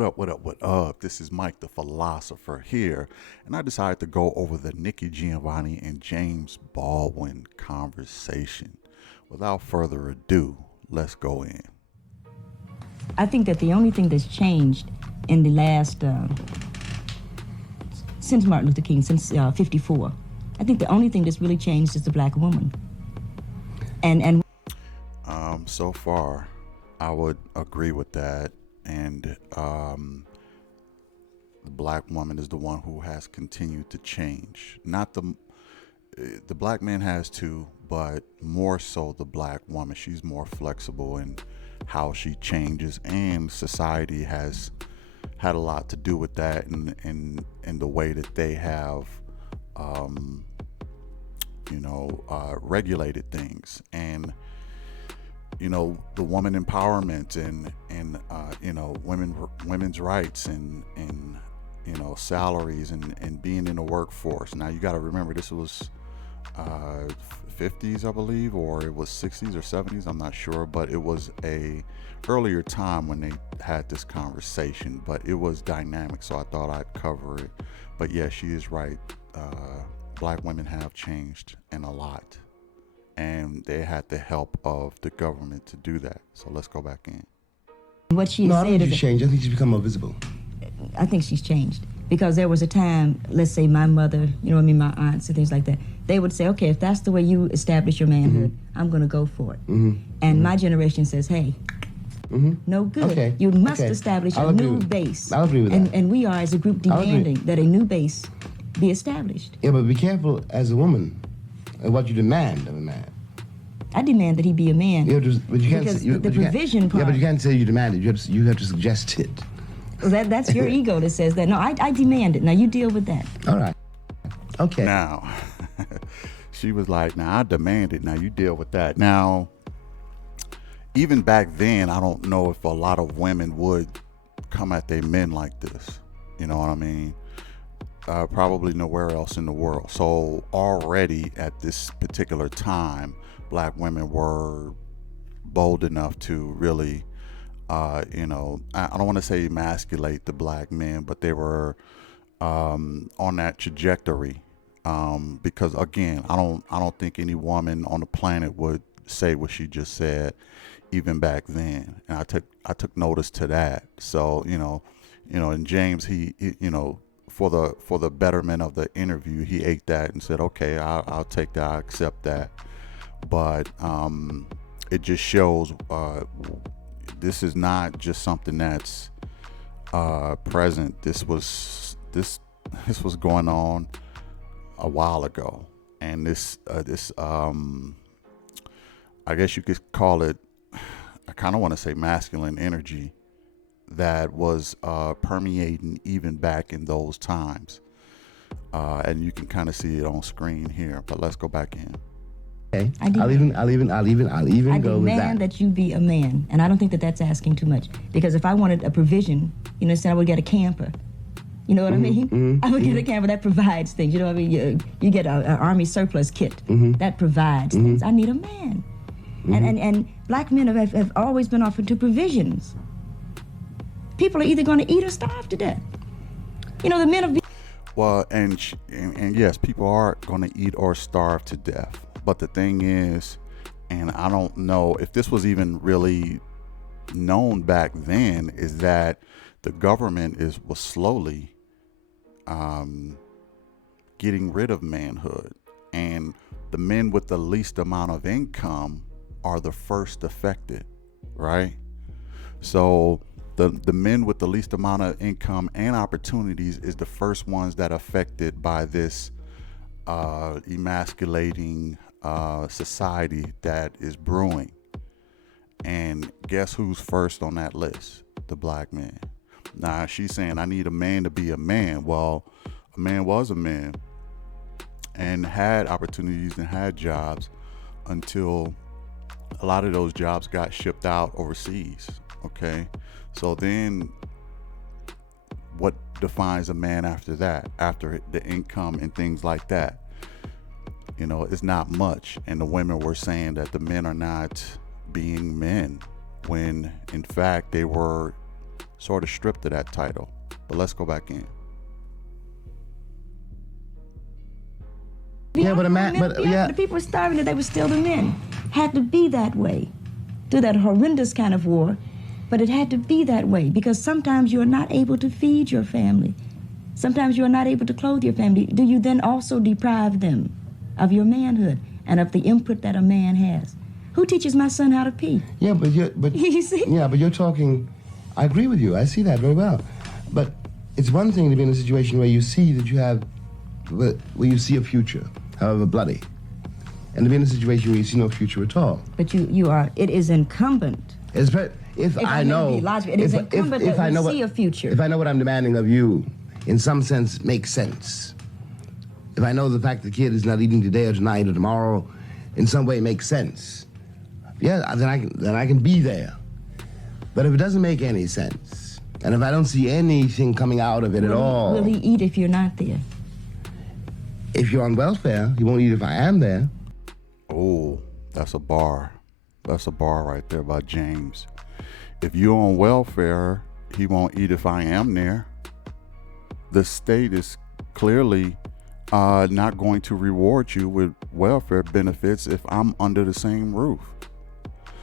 What up? This is Mike the Philosopher here, and I decided to go over the Nikki Giovanni and James Baldwin conversation. Without further ado, let's go in. I think that the only thing that's changed in the last, since Martin Luther King, since 54, I think the only thing that's really changed is the black woman. And so far, I would agree with that. And the black woman is the one who has continued to change. Not the black man has too, but more so the black woman. She's more flexible in how she changes, and society has had a lot to do with that, in the way that they have, regulated things, and the woman empowerment and women's rights and salaries and being in the workforce. Now you got to remember, this was 50s, I believe, or it was 60s or 70s, I'm not sure, but it was a earlier time when they had this conversation, but it was dynamic, so I thought I'd cover it. But yeah, she is right. Black women have changed, and a lot, and they had the help of the government to do that. So let's go back in. what she No, I said don't think is she's changed. I think she's become more visible. I think she's changed. Because there was a time, let's say my mother, my aunts and things like that, they would say, okay, if that's the way you establish your manhood, I'm going to go for it. And my generation says, hey, no good. Okay. You must establish a new base. I'll agree with that. And we are, as a group, demanding that a new base be established. Yeah, but be careful as a woman of what you demand of a man. I demand that he be a man. But you can't because say, the provision part. Yeah, but you can't say you demand it. You have to suggest it. Well, that's your ego that says that. No, I demand it. Now you deal with that. All right. Okay. Now, she was like, now I demand it. Now you deal with that. Now, even back then, I don't know if a lot of women would come at their men like this. You know what I mean? Probably nowhere else in the world. So already at this particular time, black women were bold enough to really, I don't want to say emasculate the black men, but they were on that trajectory. Because again, I don't think any woman on the planet would say what she just said, even back then. And I took notice to that. So and James, he for the betterment of the interview, he ate that and said, okay, I'll take that, I accept that. But it just shows this is not just something that's present. This was going on a while ago, and this I guess you could call it, I kind of want to say masculine energy that was permeating even back in those times, and you can kind of see it on screen here. But let's go back in. Okay. I'll even go with that. I demand that you be a man, and I don't think that that's asking too much. Because if I wanted a provision, instead I would get a camper. You know what I mean? I would get a camper that provides things. You know what I mean? You get an army surplus kit that provides things. I need a man, and black men have always been offered to provisions. People are either going to eat or starve to death. The men of well, and yes, people are going to eat or starve to death. But the thing is, and I don't know if this was even really known back then, is that the government was slowly getting rid of manhood, and the men with the least amount of income are the first affected, right? So the men with the least amount of income and opportunities is the first ones that are affected by this emasculating society that is brewing. And guess who's first on that list? The black man. Now she's saying, I need a man to be a man. Well, a man was a man and had opportunities and had jobs until a lot of those jobs got shipped out overseas. Okay, so then what defines a man after that, after the income and things like that? It's not much. And the women were saying that the men are not being men, when in fact they were sort of stripped of that title. But let's go back in. Yeah, but a man, the people were starving and they were still the men. Had to be that way. Through that horrendous kind of war, but it had to be that way because sometimes you are not able to feed your family. Sometimes you are not able to clothe your family. Do you then also deprive them of your manhood and of the input that a man has? Who teaches my son how to pee? Yeah, but you see? Yeah, but you're talking. I agree with you. I see that very well. But it's one thing to be in a situation where you see that you have, where you see a future, however bloody, and to be in a situation where you see no future at all. But you are. It is incumbent. If I know, it is incumbent that you see a future. If I know what I'm demanding of you, in some sense, makes sense. If I know the fact the kid is not eating today or tonight or tomorrow, in some way makes sense. Yeah, then I can be there. But if it doesn't make any sense, and if I don't see anything coming out of it at all, will he eat if you're not there? If you're on welfare, he won't eat if I am there. Oh, that's a bar. That's a bar right there by James. If you're on welfare, he won't eat if I am there. The state is clearly not going to reward you with welfare benefits if I'm under the same roof.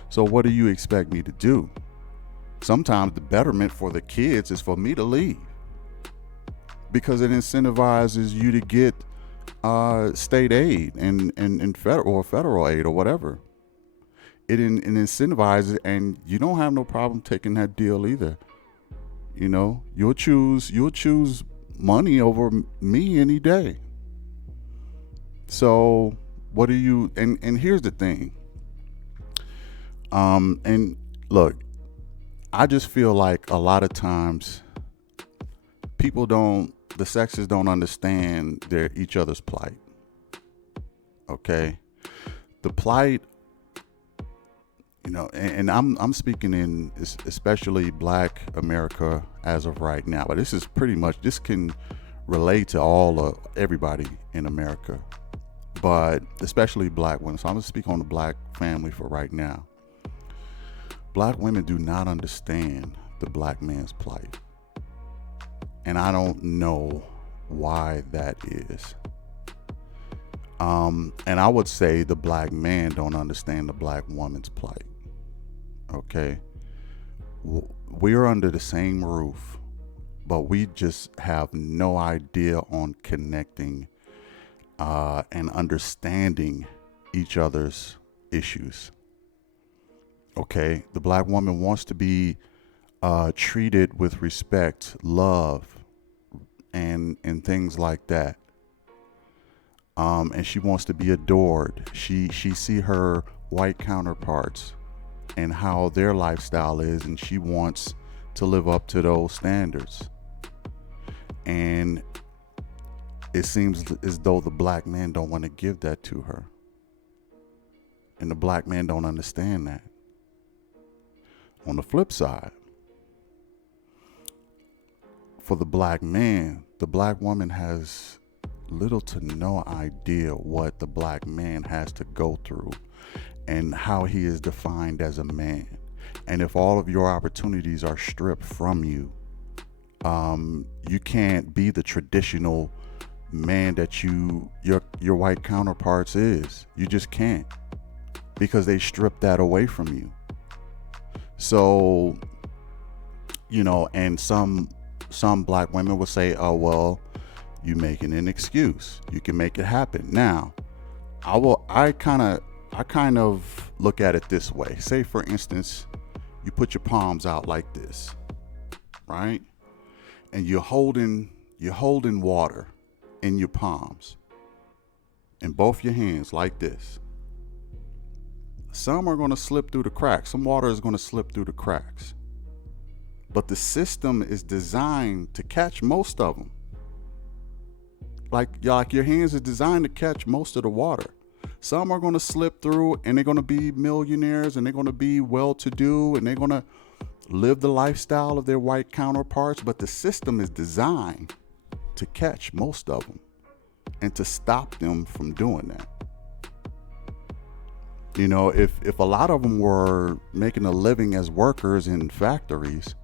So what do you expect me to do? Sometimes the betterment for the kids is for me to leave because it incentivizes you to get state aid and federal aid or whatever. It incentivizes, and you don't have no problem taking that deal either. You know, you'll choose money over me any day. So what do you, and here's the thing. And look, I just feel like a lot of times the sexes don't understand each other's plight. Okay. The plight, you know, and I'm speaking in especially Black America as of right now, but this can relate to everybody in America, but especially Black women. So I'm gonna speak on the Black family for right now. Black women do not understand the Black man's plight, and I don't know why that is. And I would say the Black man don't understand the Black woman's plight. Okay, we're under the same roof, but we just have no idea on connecting and understanding each other's issues. Okay, the Black woman wants to be treated with respect, love, and things like that. And she wants to be adored. She see her white counterparts and how their lifestyle is, and she wants to live up to those standards. And it seems as though the Black man don't want to give that to her. And the Black man don't understand that. On the flip side, for the Black man, the Black woman has little to no idea what the Black man has to go through and how he is defined as a man. And if all of your opportunities are stripped from you, you can't be the traditional man that your white counterparts is. You just can't, because they strip that away from you. So, you know, and some Black women will say, oh, well, you making an excuse. You can make it happen. Now, I kind of look at it this way. Say, for instance, you put your palms out like this, right? And you're holding water in your palms in both your hands like this. Some are going to slip through the cracks. Some water is going to slip through the cracks. But the system is designed to catch most of them. Like your hands is designed to catch most of the water. Some are going to slip through, and they're going to be millionaires, and they're going to be well-to-do, and they're going to live the lifestyle of their white counterparts. But the system is designed to catch most of them and to stop them from doing that. You know, if a lot of them were making a living as workers in factories,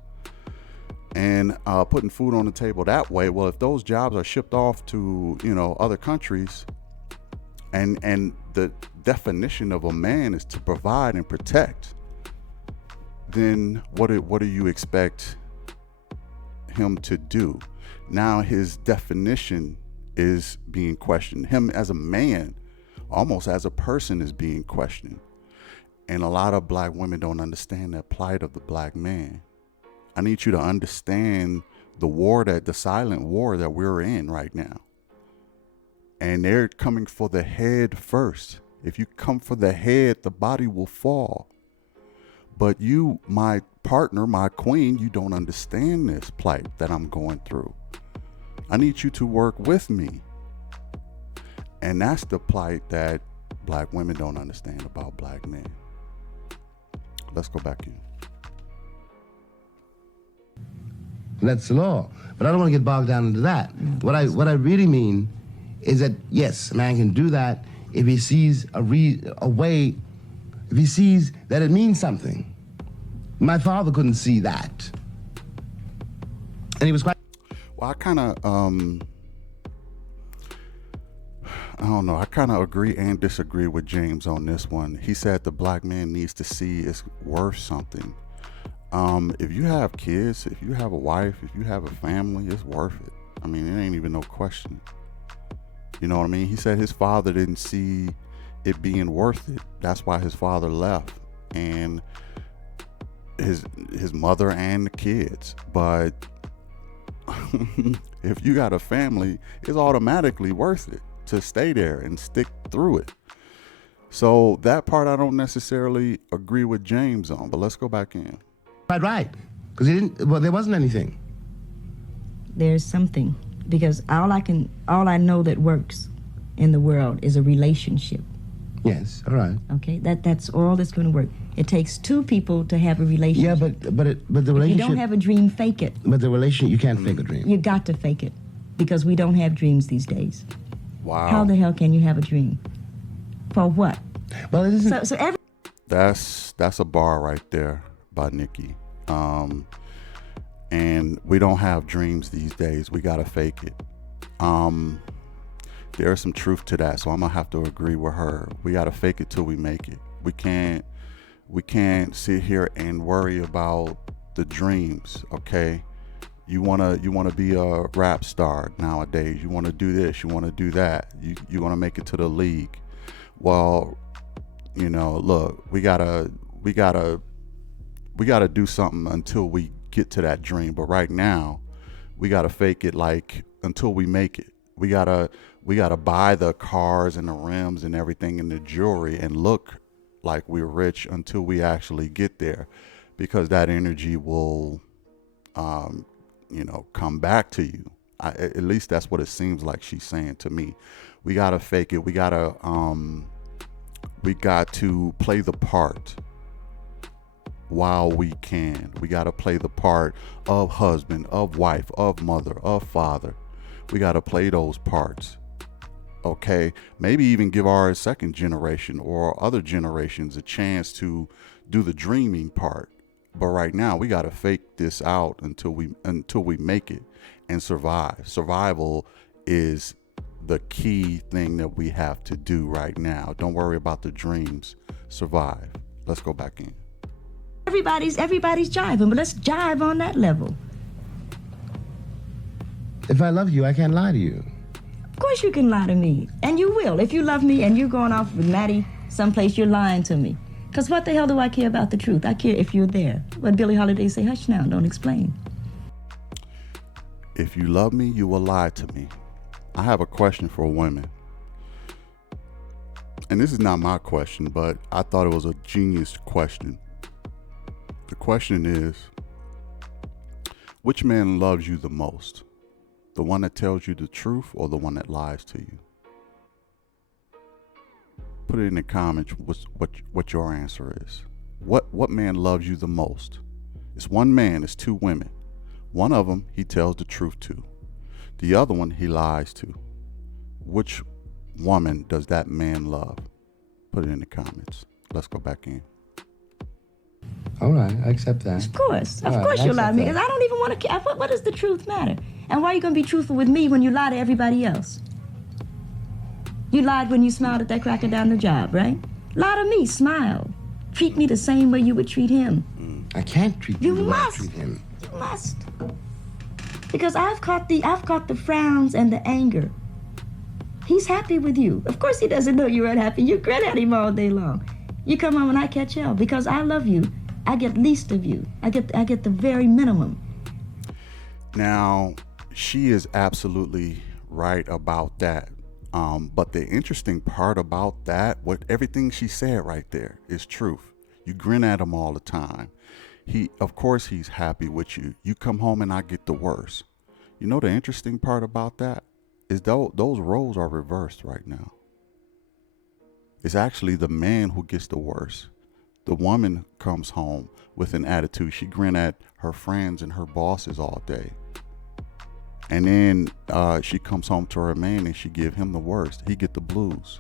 and putting food on the table that way. Well, if those jobs are shipped off to, other countries, and the definition of a man is to provide and protect, then what do you expect him to do? Now his definition is being questioned. Him as a man, almost as a person, is being questioned. And a lot of black women don't understand that plight of the black man. I need you to understand the silent war that we're in right now. And they're coming for the head first. If you come for the head, the body will fall. But you, my partner, my queen, you don't understand this plight that I'm going through. I need you to work with me. And that's the plight that black women don't understand about black men. Let's go back in. That's the law. But I don't want to get bogged down into that. What I really mean is that, yes, a man can do that if he sees a way, if he sees that it means something. My father couldn't see that. And he was quite... Well, I kind of, I don't know. I kind of agree and disagree with James on this one. He said the black man needs to see it's worth something. If you have kids, if you have a wife, if you have a family, it's worth it. I mean, it ain't even no question. You know what I mean? He said his father didn't see it being worth it. That's why his father left, and his mother and the kids. But if you got a family, it's automatically worth it to stay there and stick through it. So that part I don't necessarily agree with James on, but let's go back in. Right. Because there wasn't anything. There's something, because all I know that works in the world is a relationship. Yes, all right. Okay, that's all that's going to work. It takes two people to have a relationship. Yeah, but the relationship... If you don't have a dream, fake it. But the relationship, you can't fake a dream. You got to fake it, because we don't have dreams these days. Wow. How the hell can you have a dream? For what? Well, it isn't... So every... That's a bar right there by Nikki. And we don't have dreams these days. We gotta fake it. There's some truth to that, so I'm gonna have to agree with her. We gotta fake it till we make it. We can't sit here and worry about the dreams. Okay, you wanna be a rap star nowadays. You wanna do this. You wanna do that. You wanna make it to the league. Well, look, we gotta do something until we get to that dream. But right now, we gotta fake it like until we make it. We gotta buy the cars and the rims and everything and the jewelry and look like we're rich until we actually get there, because that energy will, come back to you. At least that's what it seems like she's saying to me. We gotta fake it. We got to play the part while we can. We got to play the part of husband, of wife, of mother, of father. We got to play those parts. Okay, maybe even give our second generation or other generations a chance to do the dreaming part. But right now, we got to fake this out until we make it and survive. Survival is the key thing that we have to do right now. Don't worry about the dreams. Survive. Let's go back in. Everybody's jiving, but let's jive on that level. If I love you, I can't lie to you. Of course you can lie to me, and you will. If you love me and you're going off with Maddie someplace, you're lying to me. Because what the hell do I care about the truth? I care if you're there. But Billie Holiday say, hush now, don't explain. If you love me, you will lie to me. I have a question for women. And this is not my question, but I thought it was a genius question. The question is, which man loves you the most? The one that tells you the truth or the one that lies to you? Put it in the comments what your answer is. What man loves you the most? It's one man, it's two women. One of them he tells the truth to. The other one he lies to. Which woman does that man love? Put it in the comments. Let's go back in. All right, I accept that. Of course. All Of right, course I you lie to me, accept because I don't even want to care. What does the truth matter? And why are you going to be truthful with me when you lie to everybody else? You lied when you smiled at that cracker down the job, right? Lie to me, smile. Treat me the same way you would treat him. I can't treat you the way I treat him. You must. Because I've caught the frowns and the anger. He's happy with you. Of course he doesn't know you're unhappy. You grin at him all day long. You come home and I catch hell. Because I love you, I get least of you. I get the very minimum. Now, she is absolutely right about that. But the interesting part about that, what everything she said right there is truth. You grin at him all the time. Of course he's happy with you. You come home and I get the worst. You know the interesting part about that is those roles are reversed right now. It's actually the man who gets the worst. The woman comes home with an attitude. She grin at her friends and her bosses all day. And then she comes home to her man and she give him the worst. He get the blues.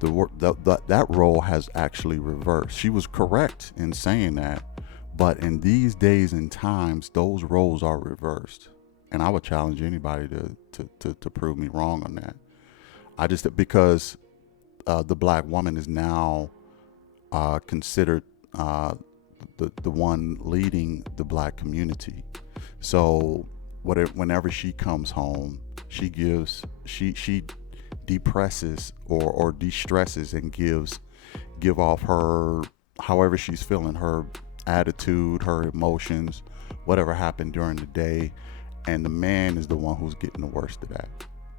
That role has actually reversed. She was correct in saying that, but in these days and times, those roles are reversed. And I would challenge anybody to prove me wrong on that. Because the black woman is now considered the one leading the black community. So whenever she comes home, she depresses or de-stresses and give off her, however she's feeling, her attitude, her emotions, whatever happened during the day, and the man is the one who's getting the worst of that.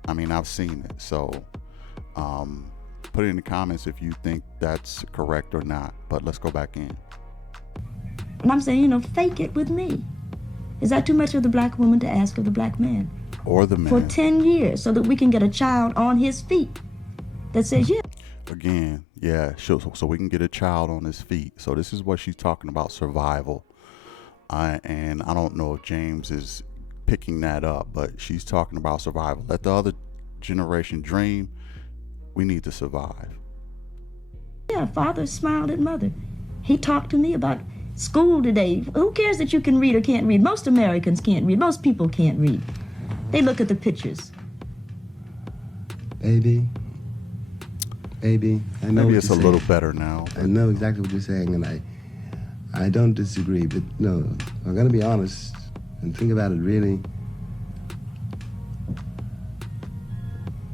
I mean, I've seen it. So put it in the comments if you think that's correct or not, but let's go back in. And I'm saying, fake it with me. Is that too much of the black woman to ask of the black man? Or the man. For 10 years, so that we can get a child on his feet that says, yeah. Again, yeah, so we can get a child on his feet. So this is what she's talking about, survival. And I don't know if James is picking that up, but she's talking about survival. Let the other generation dream. We need to survive. Yeah, father smiled at mother. He talked to me about school today. Who cares that you can read or can't read? Most Americans can't read. Most people can't read. They look at the pictures. Baby, I know. Maybe it's a little better now. I know exactly what you're saying, and I don't disagree. But no, I'm gonna be honest and think about it really.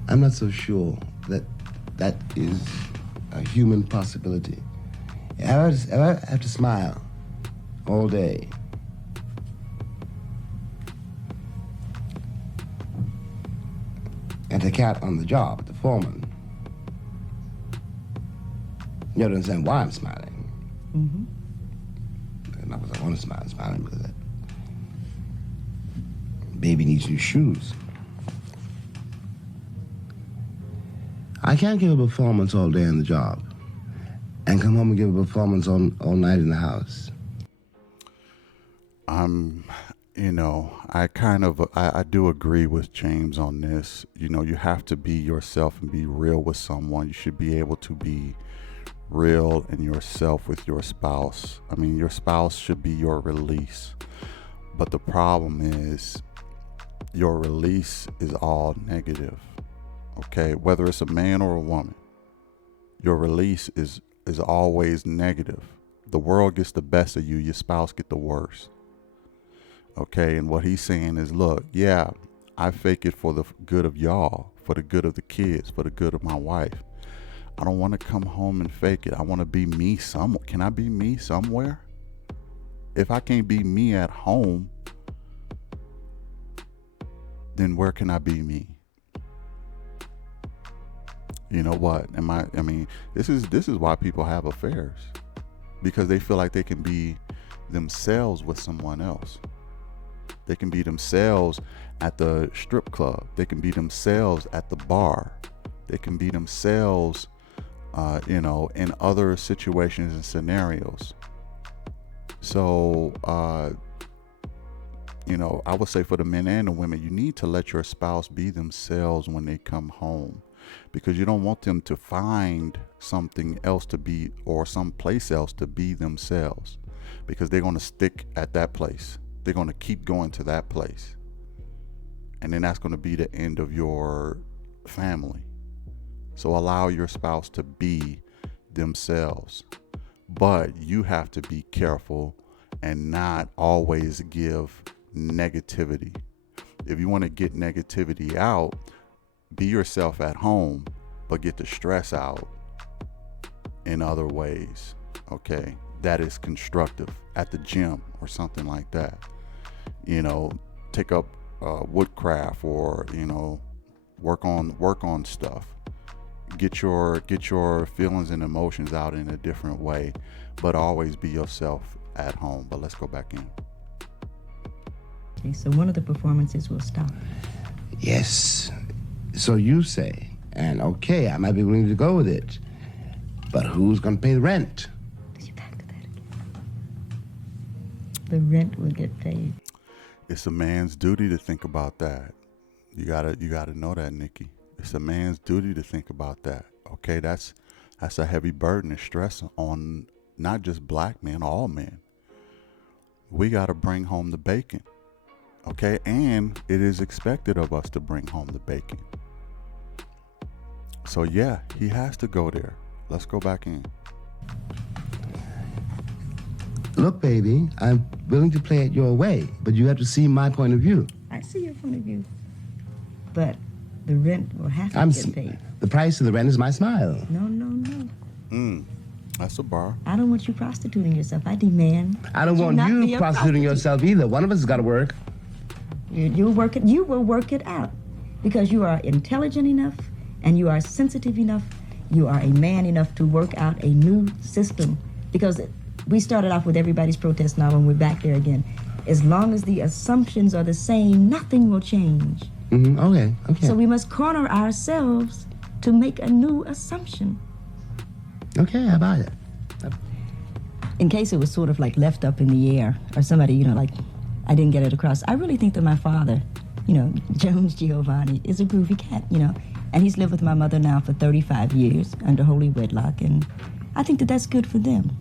I'm not so sure that is a human possibility. If I have to smile all day, and the cat on the job, the foreman, you don't understand why I'm smiling. Mm-hmm. Not because I want to smile. I'm smiling because that baby needs new shoes. I can't give a performance all day on the job and come home and give a performance all night in the house. I do agree with James on this. You have to be yourself and be real with someone. You should be able to be real and yourself with your spouse. I mean, your spouse should be your release. But the problem is your release is all negative. Okay, whether it's a man or a woman, your release is always negative. The world gets the best of you, your spouse get the worst. Okay, and what he's saying is, look, yeah, I fake it for the good of y'all, for the good of the kids, for the good of my wife. I don't want to come home and fake it. I want to be me somewhere. Can I be me somewhere? If I can't be me at home, then where can I be me? You know what? This is why people have affairs, because they feel like they can be themselves with someone else. They can be themselves at the strip club. They can be themselves at the bar. They can be themselves, in other situations and scenarios. So, I would say for the men and the women, you need to let your spouse be themselves when they come home, because you don't want them to find something else to be or someplace else to be themselves. because they're going to stick at that place. They're going to keep going to that place. And then that's going to be the end of your family. So allow your spouse to be themselves. But you have to be careful and not always give negativity. If you want to get negativity out, be yourself at home, but get the stress out in other ways. Okay, that is constructive at the gym or something like that. You know, take up woodcraft, or you know, work on stuff. Get your feelings and emotions out in a different way, but always be yourself at home. But let's go back in. Okay, so one of the performances will stop. Yes. So you say, and okay, I might be willing to go with it, but who's going to pay the rent? You're back to that again. The rent will get paid. It's a man's duty to think about that. You gotta know that, Nikki. It's a man's duty to think about that. Okay, that's a heavy burden and stress on not just black men, all men. We gotta bring home the bacon. Okay, and it is expected of us to bring home the bacon. So yeah, he has to go there. Let's go back in. Look, baby, I'm willing to play it your way, but you have to see my point of view. I see your point of view. But the rent will have to get paid. The price of the rent is my smile. No. That's a bar. I don't want you prostituting yourself. I demand. I don't want you prostituting yourself either. One of us has got to work. You will work it out, because you are intelligent enough and you are sensitive enough. You are a man enough to work out a new system, because we started off with everybody's protest now, and we're back there again. As long as the assumptions are the same, nothing will change. Mm-hmm. Okay. So we must corner ourselves to make a new assumption. Okay, I buy it. In case it was sort of like left up in the air, or somebody, you know, like I didn't get it across. I really think that my father, you know, Jones Giovanni, is a groovy cat, you know, and he's lived with my mother now for 35 years under holy wedlock, and I think that that's good for them.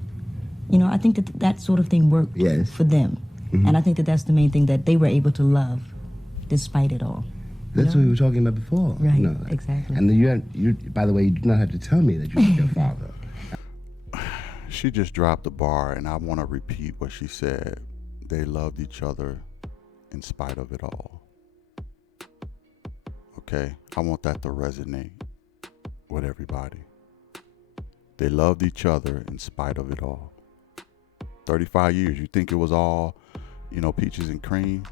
You know, I think that that sort of thing worked for them. Mm-hmm. And I think that that's the main thing, that they were able to love despite it all. That's what we were talking about before. Right, you know, exactly. And you, by the way, you do not have to tell me that you love your father. She just dropped the bar, and I want to repeat what she said. They loved each other in spite of it all. Okay? I want that to resonate with everybody. They loved each other in spite of it all. 35 years. You think it was all, you know, peaches and cream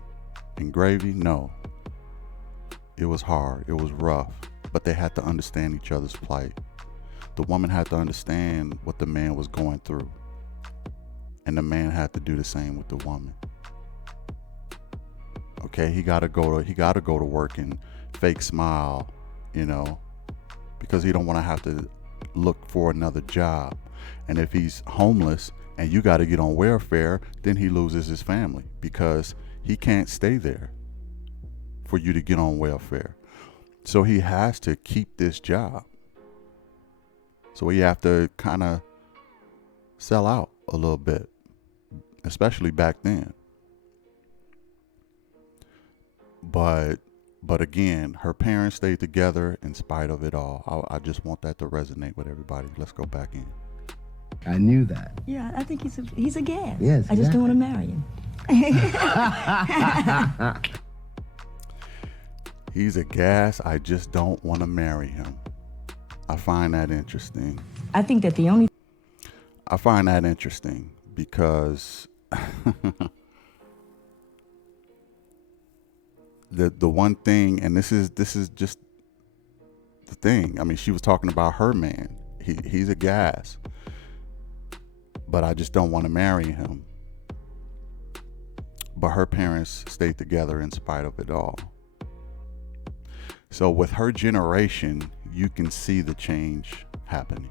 and gravy? No. It was hard. It was rough. But they had to understand each other's plight. The woman had to understand what the man was going through. And the man had to do the same with the woman. Okay, he gotta go to work and fake smile, you know, because he don't want to have to look for another job. And if he's homeless and you got to get on welfare, then he loses his family, because he can't stay there for you to get on welfare. So he has to keep this job. So we have to kind of sell out a little bit, especially back then. But again, her parents stayed together in spite of it all. I just want that to resonate with everybody. Let's go back in. I knew that. Yeah, I think he's a gas. Yes, I just don't want to marry him. He's a gas. I just don't want to marry him. I find that interesting. I think that I find that interesting because the one thing, and this is just the thing. I mean, she was talking about her man. He's a gas, but I just don't want to marry him. But her parents stayed together in spite of it all. So with her generation, you can see the change happening.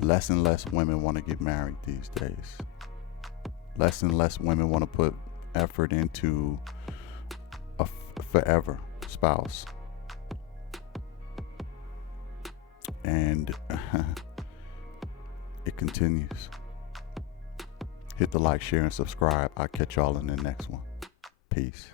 Less and less women want to get married these days. Less and less women want to put effort into a forever spouse. And it continues. Hit the like, share, and subscribe. I'll catch y'all in the next one. Peace.